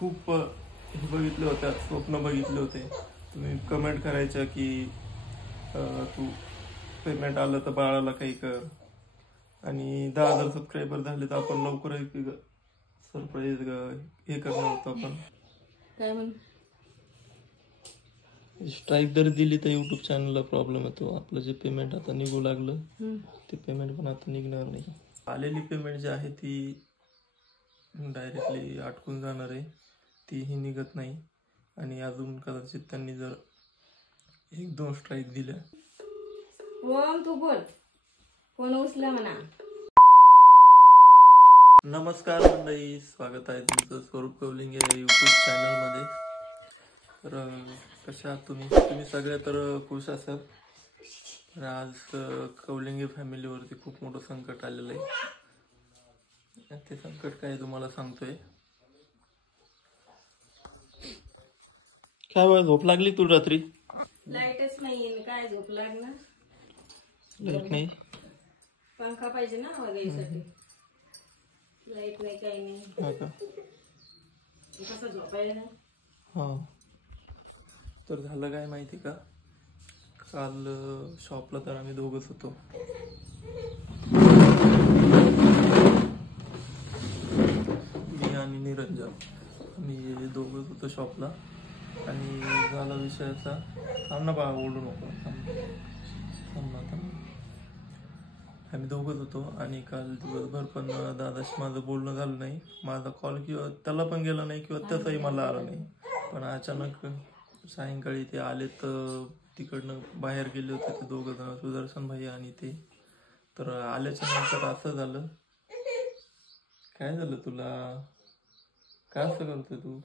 खूप हे बघितले होते, स्वप्न बघितले होते. तुम्ही कमेंट करायच्या की तू पेमेंट आलं तर बाळाला काही कर, आणि 10,000 सबस्क्रायबर झाले तर आपण लवकर सरप्राईज हे करणार होतो आपण. काय म्हण स्ट्राईक जर दिली तर युट्यूब चॅनलला प्रॉब्लेम येतो. आपलं जे पेमेंट आता निघू लागलं ते पेमेंट पण आता निघणार नाही. आलेली पेमेंट जी आहे ती डायरेक्टली अटकून जाणार आहे, तीही निघत नाही. आणि अजून कदाचित त्यांनी जर 1-2 स्ट्राईक दिल्या. ओम तू बोल, फोन उचला म्हणा. नमस्कार मंडळी, स्वागत आहे तुमचं स्वरूप कवलिंगे या यूट्यूब चॅनलमध्ये. तर कशा आहात तुम्ही सगळे? तर खुश असाल. तर आज कवलिंगे फॅमिलीवरती खूप मोठं संकट आलेलं आहे. ते संकट काय तुम्हाला सांगतोय. काय वेळ झोप लागली तू रात्री? लाईटच नाही, काय झोप लागणार? लाईट नाही, पंखा पाहिजे ना आवाज यायसाठी. लाईट नाही, काही नाही. हा का? कसं झोपायला नाही. हा, तर झालं काय माहिती का, काल शॉपला तर आम्ही दोघंच होतो. मी आणि निरंजन, आम्ही दोघंच होतो शॉपला. आणि झाला विषयाचा, थांब ना बाळा, ओढू नको, थांब ना. आम्ही दोघंच होतो आणि काल दिवसभर पण दादाशी माझं बोलणं झालं नाही. माझा कॉल किंवा त्याला पण गेला नाही किंवा त्याचाही मला आला नाही. पण अचानक सायंकाळी ते आले, तर तिकडनं बाहेर गेले होते ते दोघं जण, सुदर्शन भाई आणि ते. तर आल्याच्या नंतर असं झालं. काय झालं तुला? काय असं करतोय तू?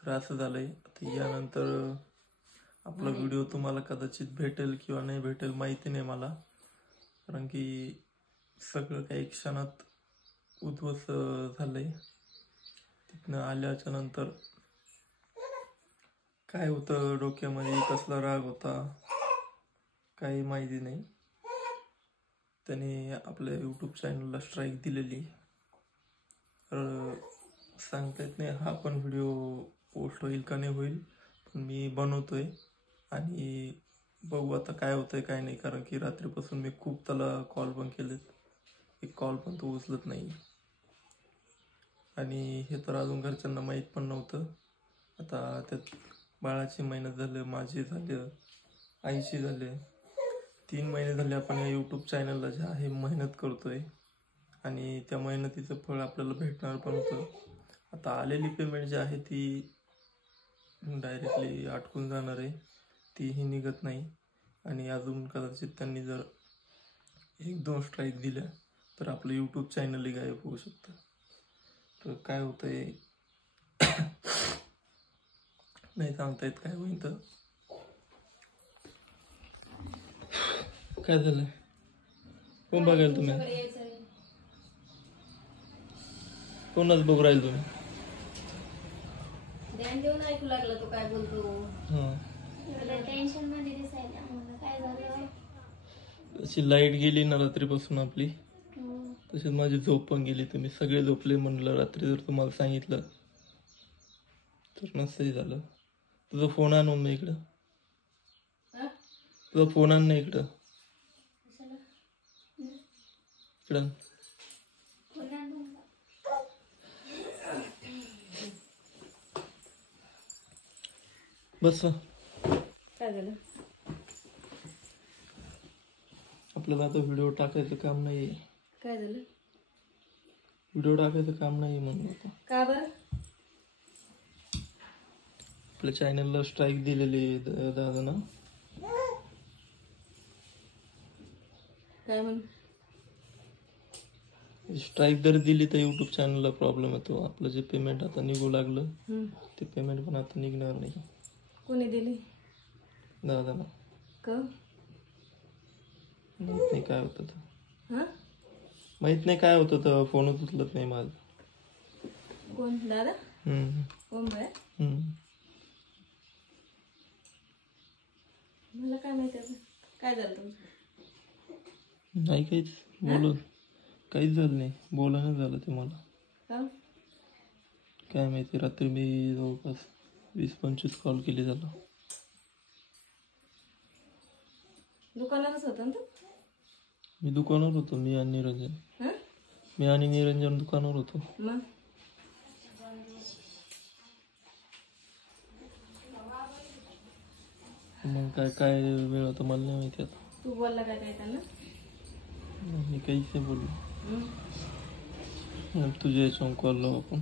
तर असं झालंय. यानंतर आपला व्हिडिओ तुम्हाला कदाचित भेटेल किंवा नाही भेटेल माहिती नाही मला, कारण की सगळं काही क्षणात उद्ध्वस्त झालंय. तिथनं आल्याच्या नंतर काय होतं डोक्यामध्ये, कसला राग होता काही माहिती नाही. त्याने आपल्या यूट्यूब चॅनलला स्ट्राईक दिलेली. तर सांगता येत नाही हा पण व्हिडिओ पोस्ट होईल का नाही होईल, पण मी बनवतोय आणि बघू आता काय होतंय काय नाही. कारण की रात्रीपासून मी खूप त्याला कॉल पण केलेत, एक कॉल पण तो उचलत नाही. आणि हे तर अजून घरच्यांना माहीत पण नव्हतं. आता त्यात बाळाची मेहनत झाली, माझी झाली, आईची झाली. 3 महिने झाले आपण या यूट्यूब चॅनलला जे आहे मेहनत करतोय, आणि त्या मेहनतीचं फळ आपल्याला भेटणार पण होतं. आता आलेली पेमेंट जी आहे ती डायरेक्टली अटकून जाणार आहे, तीही निघत नाही. आणि अजून कदाचित त्यांनी जर 1-2 स्ट्राईक दिल्या तर आपलं यूट्यूब चॅनलही गायब होऊ शकतं. तर काय होतंय नाही सांगता येत काय होईल. तर काय झालंय? कोण बघायला तुम्ही? कोणच बघू राहील तुम्ही? ध्यान देऊन ऐकू लागला तो काय बोलतो. टेन्शन मध्ये दिसायला म्हणलं काय झालं. अशी लाईट गेली ना रात्रीपासून आपली, तशीच माझी झोप पण गेली. तुम्ही सगळे झोपले म्हणलं रात्री, जर तुम्हाला सांगितलं तर नसतंही झालं. तुझा फोन आणून ना इकडं, तुझा फोन आण ना इकडं, इकडं बस. काय झालं? आपल्याला आता व्हिडिओ टाकायचं काम नाही. काय झालं? व्हिडिओ टाकायचं काम नाही म्हणून आता. का बरं? आपल्या चॅनलला स्ट्राईक दिलेली दादा ना. काय म्हण स्ट्राईक जर दिली तर युट्यूब चॅनलला प्रॉब्लेम येतो. आपलं जे पेमेंट आता निघू लागलं ते पेमेंट पण आता निघणार नाही. कोणी दिली? दादाला. का? माहित नाही काय होतं तर. हा, माहित नाही काय होतं तर फोनच उचलत नाही माझं. कोण? दादा? ओम बाय. मला काय माहिती काय झालं तुमचं? नाही काहीच बोलून काहीच झालं नाही, बोलायला झालं ते मला. का? काय माहिती, रात्री मी जवळपास 20-25 कॉल केले त्याला. दुकानातच होतं ना तू? मी दुकानावर होतो, मी आणि निरंजन. हं? मी आणि निरंजन दुकानावर होतो. मग मग काय काय वेळ होता मला नाही माहिती आता. तू बोलला काय काय त्यांना? मी काहीच नाही बोललो. हं? तुझ्या याच्यावर कॉल लावू आपण.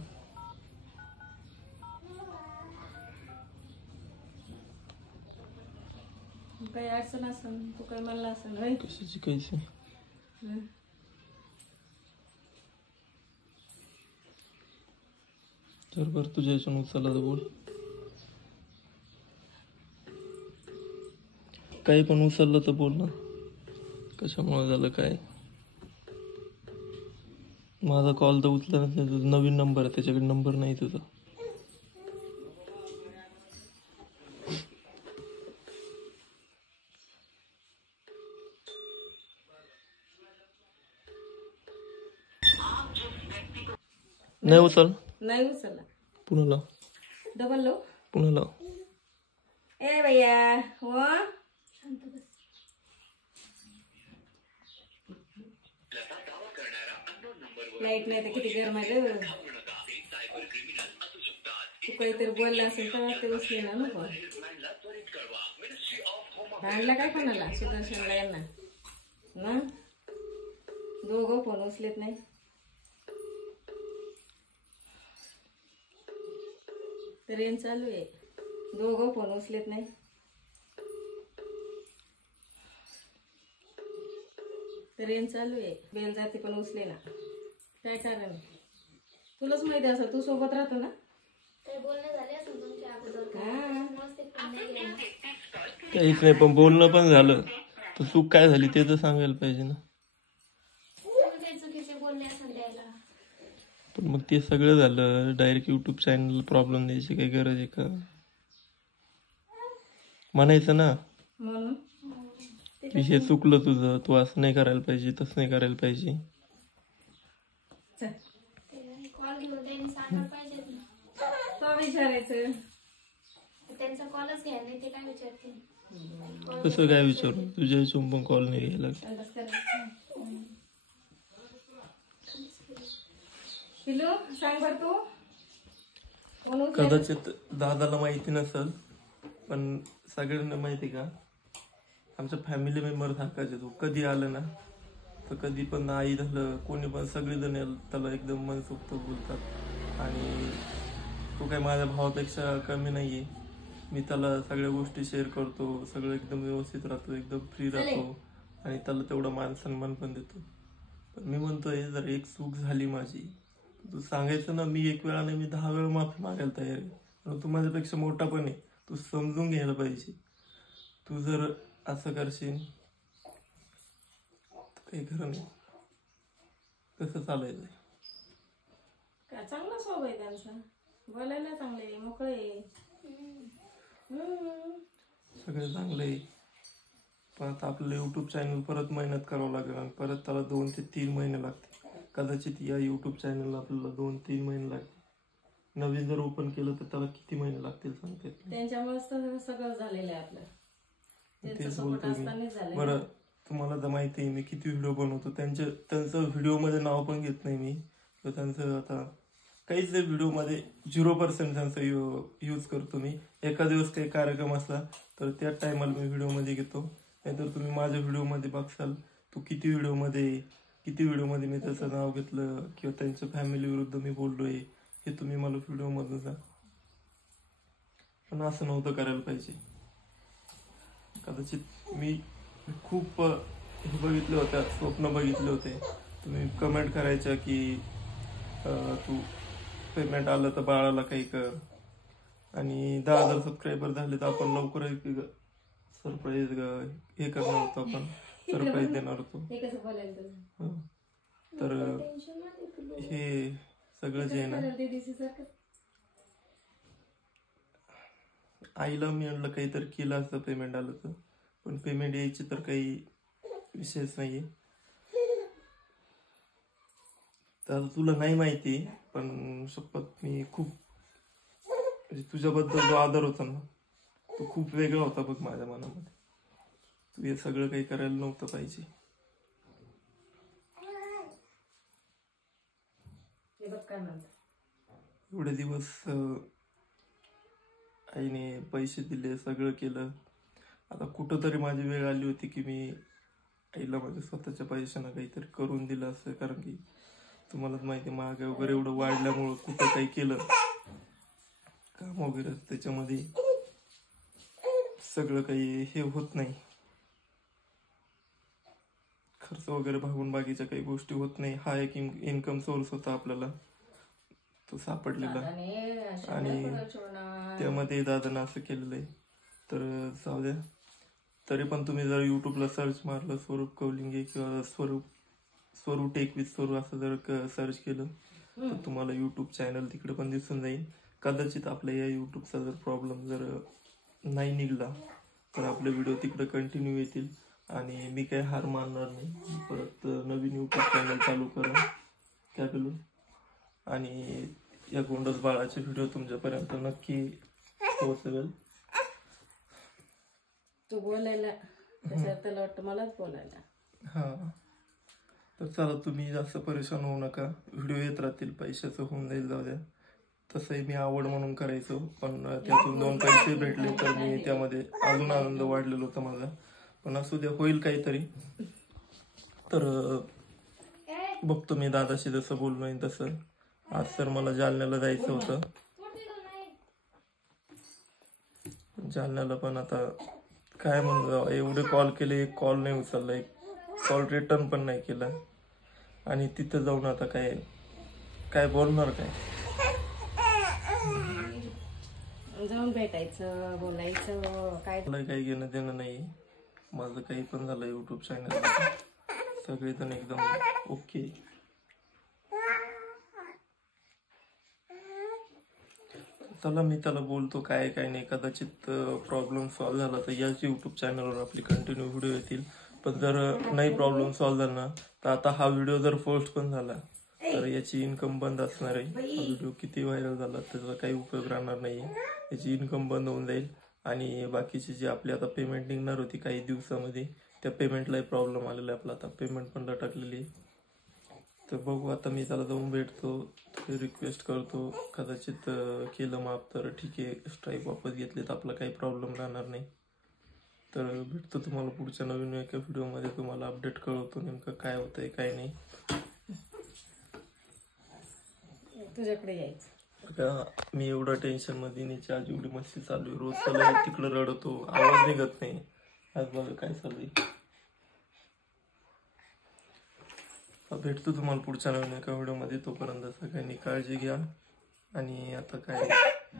काही अडचण असेल तू काही म्हणला असेल होय? कशाची काहीच नाही. हं? तर बरं तुझ्या याच्यावर उचलला तर बोल. काही पण उचललं तर बोल ना, कशामुळे झालं काय. माझा कॉल तर उचलत नाही, तुझा नवीन नंबर आहे त्याच्याकडे नंबर नाही तुझा. नाही उचल. नाही उचलला. पुन्हा लाव, डबल लो. पुन्हा लाव. ए भैया हो. लाईट नाही तर किती गरम आहे ग. तू काहीतरी बोलला असेल तर ते उचले ना नको. भांडला काय कोणाला? सुदर्शनला यांना ना. दोघं फोन उचलेत नाही. ट्रेन चालू आहे, दोघं फोन उचलेत नाही. ट्रेन चालू आहे, बेल जाते पण उचले ना. काय कारण? तुलाच माहिती असं, तू सोबत राहतो ना. काही बोलणं झाले असेल तुमच्या अगोदर? हा. मस्त एक फोन नाही गेला. काहीच नाही, पण बोलणं पण झालं तर चूक काय झाली ते तर सांगायला पाहिजे ना. तुम्ही काही चुकीचे बोलले असेल द्यायला. पण मग ते सगळं झालं, डायरेक्ट युट्यूब चॅनल प्रॉब्लेम द्यायची काही गरज आहे का? म्हणायचं ना म्हणून विषय चुकलं तुझं, तू असं नाही करायला पाहिजे, तसं नाही करायला पाहिजे. चल. कॉल घेऊन त्यांनी सांगायला पाहिजेत ना. तो विचारायचं. त्यांचा कॉलच घ्यायला नाही ते काय विचारतील? कसं काय विचारू? तुझ्या याच्यावरून पण कॉल नाही घ्यायला. अंदाज करायचा. पिलू सांग बर तू. म्हणून कदाचित दादाला माहिती नसेल, पण सगळ्यांना माहिती का, आमच्या फॅमिली मेंबर सारखाचे. तो कधी आलं ना तर कधी पण आई झालं कोणी पण सगळेजण त्याला एकदम मनसोक्त बोलतात. आणि तो काय माझ्या भावापेक्षा कमी नाहीये. मी त्याला सगळ्या गोष्टी शेअर करतो, सगळं एकदम व्यवस्थित राहतो, एकदम फ्री राहतो आणि त्याला तेवढा मान सन्मान पण देतो. पण मी म्हणतोय जर एक चूक झाली माझी, तू सांगायचं ना. मी एक वेळा नाही, मी 10 वेळा माफी मागायला तयार आहे. पण तू माझ्यापेक्षा मोठा पण आहे, तू समजून घ्यायला पाहिजे. तू जर असं करशील काही खरं नाही. कसं चालायचं? का चांगला स्वभाव आहे त्यांचा, बोलायला चांगले मोकळे. सगळं चांगलं आहे, पण आता आपल्याला युट्यूब चॅनल परत मेहनत करावं लागेल आणि परत त्याला 2 ते 3 महिने लागतील. कदाचित या युट्यूब चॅनलला आपल्याला 2-3 महिने लागतील. नवीन जर ओपन केलं तर त्याला किती महिने लागतील सांगता येत नाही. त्यांच्यामुळे सगळं झालेलं आहे आपलं. त्यांचं तेच सपोर्ट बोलतोय मी. असतानाच झालं. बरं, तुम्हाला तर माहिती आहे मी किती व्हिडिओ बनवतो. त्यांचं व्हिडिओमध्ये नाव पण घेत नाही मी. तर त्यांचं आता काहीच व्हिडिओमध्ये 0% त्यांचा यूज करतो मी. एका दिवस काही कार्यक्रम असला तर त्या टायमाला मी व्हिडिओमध्ये घेतो. नाहीतर तुम्ही माझ्या व्हिडिओमध्ये बघसाल तू किती व्हिडिओमध्ये मी त्याचं नाव घेतलं किंवा त्यांच्या फॅमिली विरुद्ध मी बोललोय हे तुम्ही मला व्हिडिओमधून जा. पण असं नव्हतं करायला पाहिजे. कदाचित मी खूप हे बघितले होते, स्वप्न बघितले होते. तुम्ही कमेंट करायच्या की तू पेमेंट आलं तर बाळाला काही कर, आणि 10,000 सबस्क्रायबर झाले तर आपण लवकर सरप्राईज हे करणार होतो, आपण सरप्राईज देणार होतो. हे कसं बोलायला तुझं? तर हे सगळं जे आहे ना, आईला मी म्हणलं काहीतरी केलं असतं पेमेंट आलं तर, पण पेमेंट यायची तर काही विषयच नाहीये. तर तुला नाही माहिती, पण शपथ मी खूप म्हणजे तुझ्याबद्दल जो आदर होता ना तो खूप वेगळा होता बघ माझ्या मनामध्ये. तू हे सगळं काही करायला नव्हतं पाहिजे. हे बघ काय म्हणतात. एवढे दिवस आईने पैसे दिले, सगळं केलं. आता कुठंतरी माझी वेळ आली होती की मी आईला माझ्या स्वतःच्या पैशानं काहीतरी करून दिलं असं. कारण की तुम्हालाच माहिती महागाई वगैरे एवढं वाढल्यामुळं कुठं काही केलं काम वगैरे त्याच्यामध्ये सगळं काही हे होत नाही. खर्च वगैरे भागून बाकीच्या काही गोष्टी होत नाही. हा एक इन्कम सोर्स होता आपल्याला तो सापडलेला. आणि त्यामध्ये दादानं असं केलेलं आहे. तर जाऊ द्या. तरी पण तुम्ही जर युट्यूबला सर्च मारलं स्वरूप कौलिंगे किंवा स्वरूप टेक विथ स्वरूप असं जर सर्च केलं तर तुम्हाला युट्यूब चॅनल तिकडे पण दिसून जाईल. कदाचित आपल्या या युट्यूबचा जर प्रॉब्लेम जर नाही निघला तर आपले व्हिडिओ तिकडे कंटिन्यू येतील. आणि मी काही हार मानणार नाही. परत नवीन युट्यूब चॅनल चालू करा काय बोलू. आणि या गोंडस बाळाचे व्हिडिओ तुमच्यापर्यंत नक्की पोहोचवेल. तू बोलायला त्याच्यावर त्याला वाटतं मलाच बोलायला. हा तर चला तुम्ही जास्त परेशान होऊ नका. व्हिडिओ येत राहतील. पैशाचं होऊन जाईल. जाऊ द्या. तसंही मी आवड म्हणून करायचो पण त्यातून 2 पैसे भेटले तर मी त्यामध्ये अजून आनंद वाढलेला होता माझा. पण असू द्या होईल काहीतरी. तर बघतो मी दादाशी जसं बोललोय तसं. आज तर मला जालन्याला जायचं होतं. जालन्याला पण आता काय म्हणतो एवढे कॉल केले एक कॉल नाही उचलला. एक कॉल रिटर्न पण नाही केला. आणि तिथं जाऊन आता काय बोलणार काय. जाऊन भेटायचं बोलायचं काय. मला काही घेणं देणं नाही. माझं काही पण झालं युट्यूब चॅनल सगळेजण एकदम ओके. चला मी त्याला बोलतो काय नाही. कदाचित प्रॉब्लेम सॉल्व्ह झाला तर याच युट्यूब चॅनलवर आपली कंटिन्यू व्हिडिओ येतील. पण जर नाही प्रॉब्लेम सॉल्व्ह झाला ना तर आता हा व्हिडिओ जर पोस्ट पण झाला तर याची इन्कम बंद असणार आहे. हा व्हिडिओ किती व्हायरल झाला त्याचा काही उपयोग राहणार नाही. याची इन्कम बंद होऊन जाईल. आणि बाकीची जी आपली आता पेमेंट निघणार होती काही दिवसामध्ये त्या पेमेंटलाही प्रॉब्लेम आलेला आहे. आपला आता पेमेंट पण लटकलेली आहे. तर बघू आता मी त्याला जाऊन भेटतो. रिक्वेस्ट करतो. कदाचित केलं माफ तर ठीक आहे. स्ट्राईक वापस घेतले तर आपला काही प्रॉब्लेम राहणार नाही. तर भेटतो तुम्हाला पुढच्या नवीन एका व्हिडिओमध्ये. तुम्हाला अपडेट कळवतो नेमकं काय होतंय काय नाही. तुझ्याकडे यायचं. मी एवढं टेन्शन मध्ये नीचे आज एवढी मस्ती चालू आहे. रोज त्याला तिकडे रडतो. आवाज निघत नाही. आज बघा काय चालू आहे. भेटतो तुम्हाला पुढच्या नवीन एका व्हिडिओमध्ये. तोपर्यंत सगळ्यांनी काळजी घ्या. आणि आता काय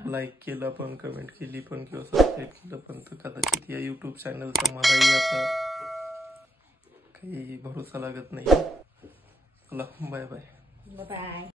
लाईक केलं पण कमेंट केली पण किंवा सबस्क्राईब केलं पण तर कदाचित या युट्यूब चॅनलचा मलाही आता काही भरोसा लागत नाही. चला बाय बाय. बाय.